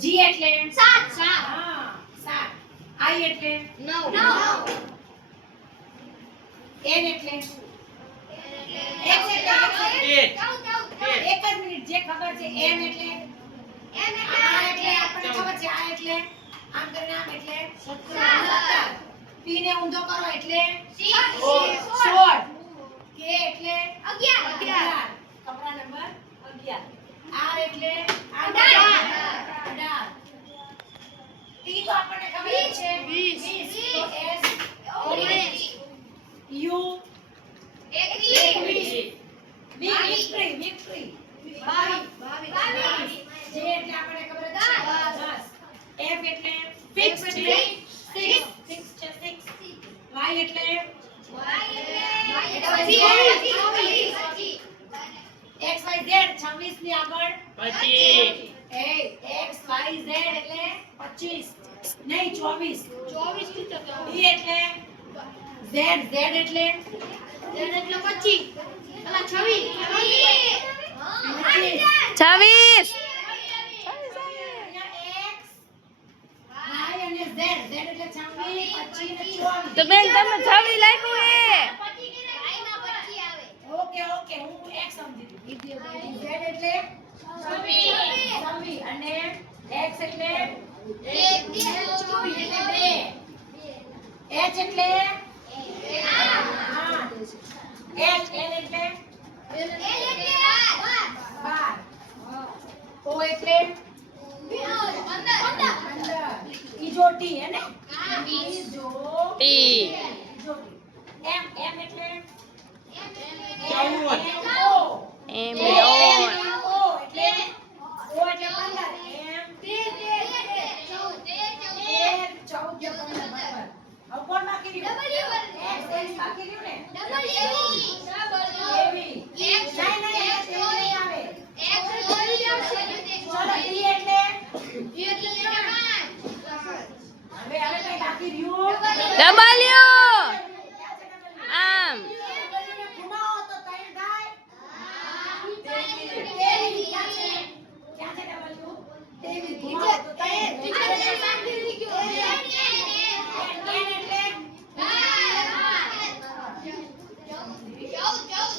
જી એટલે 7 હા 7 આઈ એટલે 9 એન એટલે એક જ મિનિટ જે ખબર છે એમ એટલે આ એટલે આપણને ખબર છે આ એટલે આમ કરીને આમ એટલે 17 પી ને ઊંધો કરો એટલે 16 કે એટલે 11 કપડા નંબર 11 આર એટલે 18 ટી તો આપણને ખબર છે 20 તો એસ 19 યુ 21 વિક્ટરી 22 જે એટલે આપણને ખબર છે 10 એફ એટલે ફિક્સ 6 વાય એટલે x y z 26 ની આગળ 25 એ x y z એટલે 25 નહીં 24 થી તો d એટલે z એટલે 25 અલા 26 તો બેન તમે 26 લાગ્યું હે ઓકે હું x સમજી લીધું z એટલે 26 અને x એટલે 1 h એટલે 8 l એટલે 12 o એટલે 15 ઈજો ટી હે ને ઈજો ટી એમ એટલે ઓ એમ એમ ઓ એટલે 15 એમ 14 બરાબર હવે કોણ બાકી રહ્યું x બાકી રહ્યું ને એવી નહીં આવે ચલો ડી એટલે હવે કઈ બાકી રહ્યું ડબલ્યુ